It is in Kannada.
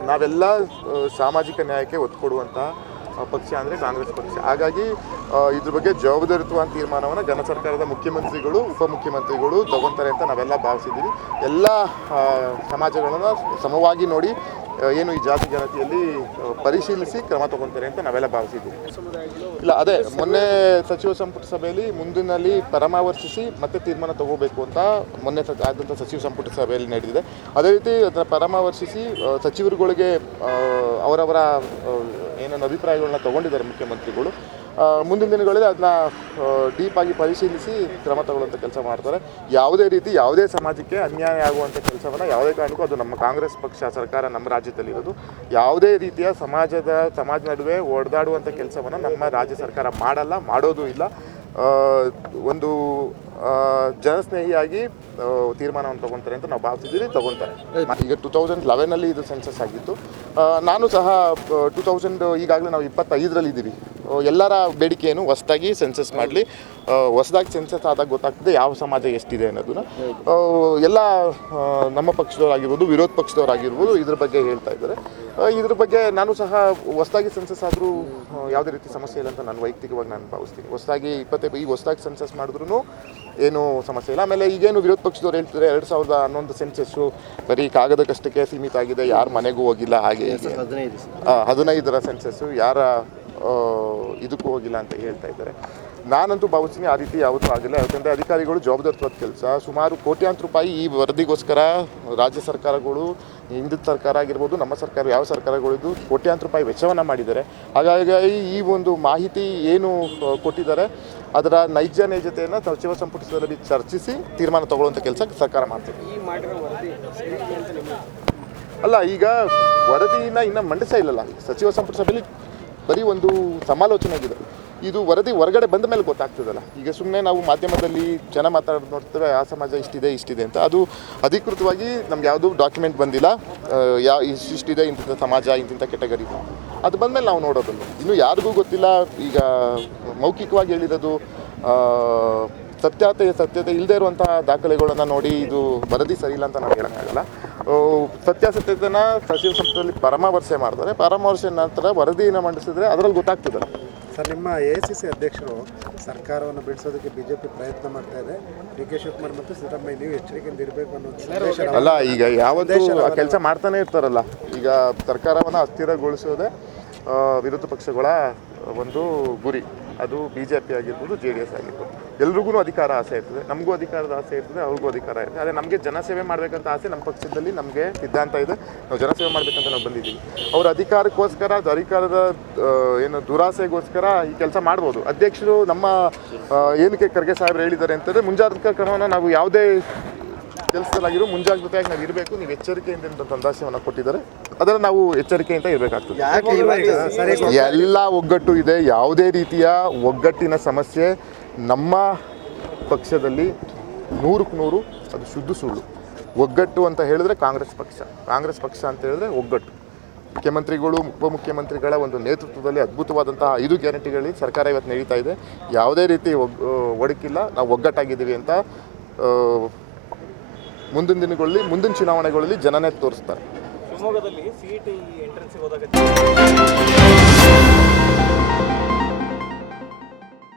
ನಾವೆಲ್ಲ ಸಾಮಾಜಿಕ ನ್ಯಾಯಕ್ಕೆ ಒತ್ತು ಕೊಡುವಂತಹ ಪಕ್ಷ ಅಂದರೆ ಕಾಂಗ್ರೆಸ್ ಪಕ್ಷ. ಹಾಗಾಗಿ ಇದ್ರ ಬಗ್ಗೆ ಜವಾಬ್ದಾರಿತ್ವ ತೀರ್ಮಾನವನ್ನು ಘನ ಸರ್ಕಾರದ ಮುಖ್ಯಮಂತ್ರಿಗಳು, ಉಪಮುಖ್ಯಮಂತ್ರಿಗಳು ತಗೊತಾರೆ ಅಂತ ನಾವೆಲ್ಲ ಭಾವಿಸಿದ್ದೀವಿ. ಎಲ್ಲ ಸಮಾಜಗಳನ್ನು ಸಮವಾಗಿ ನೋಡಿ ಏನು ಈ ಜಾತಿ ಜನತೆಯಲ್ಲಿ ಪರಿಶೀಲಿಸಿ ಕ್ರಮ ತಗೊತಾರೆ ಅಂತ ನಾವೆಲ್ಲ ಭಾವಿಸಿದ್ದೀವಿ. ಇಲ್ಲ, ಅದೇ, ಮೊನ್ನೆ ಸಚಿವ ಸಂಪುಟ ಸಭೆಯಲ್ಲಿ ಮುಂದಿನಲ್ಲಿ ಪರಾಮರ್ಶಿಸಿ ಮತ್ತೆ ತೀರ್ಮಾನ ತಗೋಬೇಕು ಅಂತ ಮೊನ್ನೆ ಆದಂಥ ಸಚಿವ ಸಂಪುಟ ಸಭೆಯಲ್ಲಿ ನಡೆದಿದೆ. ಅದೇ ರೀತಿ ಅದರ ಪರಾಮರ್ಶಿಸಿ ಸಚಿವರುಗಳಿಗೆ ಅವರವರ ಏನೇನು ಅಭಿಪ್ರಾಯಗಳನ್ನ ತಗೊಂಡಿದ್ದಾರೆ ಮುಖ್ಯಮಂತ್ರಿಗಳು. ಮುಂದಿನ ದಿನಗಳಲ್ಲಿ ಅದನ್ನ ಡೀಪ್ ಆಗಿ ಪರಿಶೀಲಿಸಿ ಕ್ರಮ ತಗೊಳ್ಳುವಂಥ ಕೆಲಸ ಮಾಡ್ತಾರೆ. ಯಾವುದೇ ರೀತಿ ಯಾವುದೇ ಸಮಾಜಕ್ಕೆ ಅನ್ಯಾಯ ಆಗುವಂಥ ಕೆಲಸವನ್ನು ಯಾವುದೇ ಕಾರಣಕ್ಕೂ ಅದು ನಮ್ಮ ಕಾಂಗ್ರೆಸ್ ಪಕ್ಷ, ಸರ್ಕಾರ ನಮ್ಮ ರಾಜ್ಯದಲ್ಲಿ ಇರೋದು. ಯಾವುದೇ ರೀತಿಯ ಸಮಾಜದ, ಸಮಾಜ ನಡುವೆ ಒಡೆದಾಡುವಂಥ ಕೆಲಸವನ್ನು ನಮ್ಮ ರಾಜ್ಯ ಸರ್ಕಾರ ಮಾಡಲ್ಲ, ಮಾಡೋದು ಇಲ್ಲ. ಒಂದು ಜನಸ್ನೇಹಿಯಾಗಿ ತೀರ್ಮಾನವನ್ನು ತಗೊತಾರೆ ಅಂತ ನಾವು ಭಾವಿಸಿದ್ದೀವಿ ತಗೊತಾರೆ. ಈಗ ಟೂ ತೌಸಂಡ್ ಲೆವೆನಲ್ಲಿ ಇದು ಸೆನ್ಸಸ್ ಆಗಿತ್ತು. ನಾನು ಸಹ ಟೂ ತೌಸಂಡ್ ಈಗಾಗಲೇ ನಾವು ಇಪ್ಪತ್ತೈದರಲ್ಲಿ ಇದ್ದೀವಿ ಎಲ್ಲರ ಬೇಡಿಕೆಯನ್ನು ಹೊಸದಾಗಿ ಸೆನ್ಸಸ್ ಮಾಡಲಿ. ಹೊಸದಾಗಿ ಸೆನ್ಸಸ್ ಆದಾಗ ಗೊತ್ತಾಗ್ತದೆ ಯಾವ ಸಮಾಜ ಎಷ್ಟಿದೆ ಅನ್ನೋದನ್ನ. ಎಲ್ಲ ನಮ್ಮ ಪಕ್ಷದವರಾಗಿರ್ಬೋದು ವಿರೋಧ ಪಕ್ಷದವರಾಗಿರ್ಬೋದು ಇದ್ರ ಬಗ್ಗೆ ಹೇಳ್ತಾ ಇದ್ದಾರೆ. ಇದ್ರ ಬಗ್ಗೆ ನಾನು ಸಹ ಹೊಸದಾಗಿ ಸೆನ್ಸಸ್ ಆದರೂ ಯಾವುದೇ ರೀತಿ ಸಮಸ್ಯೆ ಇಲ್ಲ ಅಂತ ನಾನು ವೈಯಕ್ತಿಕವಾಗಿ ನಾನು ಭಾವಿಸ್ತೀನಿ. ಹೊಸದಾಗಿ ಇಪ್ಪತ್ತೈದು ಈಗ ಹೊಸದಾಗಿ ಸೆನ್ಸಸ್ ಮಾಡಿದ್ರು ಏನು ಸಮಸ್ಯೆ ಇಲ್ಲ. ಆಮೇಲೆ ಈಗೇನು ವಿರೋಧ ಪಕ್ಷದವ್ರು ಹೇಳ್ತಿದ್ದಾರೆ ಎರಡು ಸಾವಿರದ ಹನ್ನೊಂದು ಸೆನ್ಸಸ್ಸು ಬರೀ ಕಾಗದ ಕಷ್ಟಕ್ಕೆ ಸೀಮಿತ ಆಗಿದೆ ಯಾರು ಮನೆಗೂ ಹೋಗಿಲ್ಲ ಹಾಗೆ ಹದಿನೈದರ ಸೆನ್ಸಸ್ಸು ಯಾರ ಇದಕ್ಕೂ ಹೋಗಿಲ್ಲ ಅಂತ ಹೇಳ್ತಾ ಇದ್ದಾರೆ. ನಾನಂತೂ ಭಾವಿಸ್ತೀನಿ ಆ ರೀತಿ ಯಾವತ್ತೂ ಆಗಿಲ್ಲ. ಯಾಕಂದರೆ ಅಧಿಕಾರಿಗಳು ಜವಾಬ್ದಾರಿತ್ವದ ಕೆಲಸ. ಸುಮಾರು ಕೋಟ್ಯಾಂತರ ರೂಪಾಯಿ ಈ ವರದಿಗೋಸ್ಕರ ರಾಜ್ಯ ಸರ್ಕಾರಗಳು ಹಿಂದಿನ ಸರ್ಕಾರ ಆಗಿರ್ಬೋದು ನಮ್ಮ ಸರ್ಕಾರ ಯಾವ ಸರ್ಕಾರಗಳಿದ್ದು ಕೋಟ್ಯಾಂತರ ರೂಪಾಯಿ ವೆಚ್ಚವನ್ನು ಮಾಡಿದ್ದಾರೆ. ಹಾಗಾಗಿ ಈ ಒಂದು ಮಾಹಿತಿ ಏನು ಕೊಟ್ಟಿದ್ದಾರೆ ಅದರ ನೈಜ ನೈಜತೆಯನ್ನು ಸಚಿವ ಸಂಪುಟದಲ್ಲಿ ಚರ್ಚಿಸಿ ತೀರ್ಮಾನ ತಗೊಳ್ಳುವಂಥ ಕೆಲಸ ಸರ್ಕಾರ ಮಾಡ್ತೀವಿ ಅಲ್ಲ ಈಗ ವರದಿನ ಇನ್ನೂ ಮಂಡಿಸ ಇಲ್ಲಲ್ಲ. ಸಚಿವ ಸಂಪುಟ ಸಭೆಯಲ್ಲಿ ಬರೀ ಒಂದು ಸಮಾಲೋಚನೆ ಆಗಿದೆ. ಇದು ವರದಿ ಹೊರಗಡೆ ಬಂದ ಮೇಲೆ ಗೊತ್ತಾಗ್ತದಲ್ಲ. ಈಗ ಸುಮ್ಮನೆ ನಾವು ಮಾಧ್ಯಮದಲ್ಲಿ ಜನ ಮಾತಾಡೋದು ನೋಡ್ತೇವೆ ಆ ಸಮಾಜ ಇಷ್ಟಿದೆ ಇಷ್ಟಿದೆ ಅಂತ. ಅದು ಅಧಿಕೃತವಾಗಿ ನಮ್ಗೆ ಯಾವುದೂ ಡಾಕ್ಯುಮೆಂಟ್ ಬಂದಿಲ್ಲ. ಯಾ, ಇಷ್ಟಿದೆ ಇಂಥ ಸಮಾಜ ಇಂತಿಂಥ ಕೆಟಗರಿ ಅದು ಬಂದಮೇಲೆ ನಾವು ನೋಡೋದಲ್ಲ ಇನ್ನು ಯಾರಿಗೂ ಗೊತ್ತಿಲ್ಲ, ಈಗ ಮೌಖಿಕವಾಗಿ ಹೇಳಿರೋದು ಸತ್ಯತೆ ಸತ್ಯತೆ ಇಲ್ಲದೆ ಇರುವಂತಹ ದಾಖಲೆಗಳನ್ನು ನೋಡಿ ಇದು ವರದಿ ಇಲ್ಲ ಅಂತ ನಾವು ಹೇಳೋಕ್ಕಾಗಲ್ಲ. ಸತ್ಯಾಸತ್ಯತೆನ ಸಚಿವ ಸಂಪುಟದಲ್ಲಿ ಪರಾಮರ್ಶೆ ಮಾಡ್ತಾರೆ. ಪರಾಮರ್ಶೆ ನಂತರ ವರದಿಯನ್ನು ಮಂಡಿಸಿದ್ರೆ ಅದರಲ್ಲಿ ಗೊತ್ತಾಗ್ತದೆ. ಸರ್ ನಿಮ್ಮ ಎ ಸಿ ಸಿ ಅಧ್ಯಕ್ಷರು ಸರ್ಕಾರವನ್ನು ಬಿಡಿಸೋದಕ್ಕೆ ಬಿಜೆಪಿ ಪ್ರಯತ್ನ ಮಾಡ್ತಾ ಇದೆ. ಡಿ ಕೆ ಶಿವಕುಮಾರ್ ಮತ್ತು ಸಿದ್ದರಾಮಯ್ಯ ನೀವು ಎಚ್ಚರಿಕೆಯಿಂದ ಇರಬೇಕು ಅನ್ನೋ ಸಂದೇಶ ಅಲ್ಲ ಈಗ ಯಾವತ್ತೂ ಆ ಕೆಲಸ ಮಾಡ್ತಾನೆ ಇರ್ತಾರಲ್ಲ. ಈಗ ಸರ್ಕಾರವನ್ನು ಅಸ್ಥಿರಗೊಳಿಸೋದೇ ಆ, ವಿರೋಧ ಪಕ್ಷಗಳ ಒಂದು ಗುರಿ. ಅದು ಬಿ ಜೆ ಪಿ ಆಗಿರ್ಬೋದು ಜೆ ಡಿ ಎಸ್ ಆಗಿರ್ಬೋದು. ಎಲ್ರಿಗೂ ಅಧಿಕಾರ ಆಸೆ ಇರ್ತದೆ. ನಮಗೂ ಅಧಿಕಾರದ ಆಸೆ ಇರ್ತದೆ, ಅವ್ರಿಗೂ ಅಧಿಕಾರ ಇರ್ತದೆ. ಆದರೆ ನಮಗೆ ಜನಸೇವೆ ಮಾಡಬೇಕಂತ ಆಸೆ ನಮ್ಮ ಪಕ್ಷದಲ್ಲಿ ನಮಗೆ ಸಿದ್ಧಾಂತ ಇದೆ. ನಾವು ಜನಸೇವೆ ಮಾಡಬೇಕಂತ ನಾವು ಬಂದಿದ್ದೀವಿ. ಅವ್ರ ಅಧಿಕಾರಕ್ಕೋಸ್ಕರ ಅದು ಅಧಿಕಾರದ ಏನು ದುರಾಸೆಗೋಸ್ಕರ ಈ ಕೆಲಸ ಮಾಡ್ಬೋದು. ಅಧ್ಯಕ್ಷರು ನಮ್ಮ ಏನಕ್ಕೆ ಖರ್ಗೆ ಸಾಹೇಬ್ರು ಹೇಳಿದ್ದಾರೆ ಅಂತಂದರೆ, ಮುಂಜಾಗ್ರತಾ ಕ್ರಮವನ್ನು ನಾವು ಯಾವುದೇ ಕೆಲಸದಲ್ಲಾಗಿರೋ ಮುಂಜಾಗ್ರತೆಯಾಗಿ ನಾವು ಇರಬೇಕು. ನೀವು ಎಚ್ಚರಿಕೆಯಿಂದ ಅಂತ ಸಂದೇಶವನ್ನು ಕೊಟ್ಟಿದ್ದಾರೆ. ಅದರ ನಾವು ಎಚ್ಚರಿಕೆಯಿಂದ ಇರಬೇಕಾಗ್ತದೆ. ಎಲ್ಲ ಒಗ್ಗಟ್ಟು ಇದೆ. ಯಾವುದೇ ರೀತಿಯ ಒಗ್ಗಟ್ಟಿನ ಸಮಸ್ಯೆ ನಮ್ಮ ಪಕ್ಷದಲ್ಲಿ ನೂರಕ್ಕೆ ನೂರು ಅದು ಶುದ್ಧ ಸುಳ್ಳು. ಒಗ್ಗಟ್ಟು ಅಂತ ಹೇಳಿದ್ರೆ ಕಾಂಗ್ರೆಸ್ ಪಕ್ಷ. ಕಾಂಗ್ರೆಸ್ ಪಕ್ಷ ಅಂತ ಹೇಳಿದ್ರೆ ಒಗ್ಗಟ್ಟು. ಮುಖ್ಯಮಂತ್ರಿಗಳು ಉಪಮುಖ್ಯಮಂತ್ರಿಗಳ ಒಂದು ನೇತೃತ್ವದಲ್ಲಿ ಅದ್ಭುತವಾದಂತಹ ಐದು ಗ್ಯಾರಂಟಿಗಳಲ್ಲಿ ಸರ್ಕಾರ ಇವತ್ತು ನಡೀತಾ ಇದೆ. ಯಾವುದೇ ರೀತಿ ಒಗ್ ಒಡಕಿಲ್ಲ. ನಾವು ಒಗ್ಗಟ್ಟಾಗಿದ್ದೀವಿ ಅಂತ ಮುಂದಿನ ದಿನಗಳಲ್ಲಿ ಮುಂದಿನ ಚುನಾವಣೆಗಳಲ್ಲಿ ಜನನೇ ತೋರಿಸ್ತಾರೆ. ಶಿವಮೊಗ್ಗದಲ್ಲಿ ಸಿ ಎಂಟ್ರೆನ್ಸ್ ಟಿ ಎಂಟ್ರೆನ್ಸಿಗೆ ಹೋದಾಗ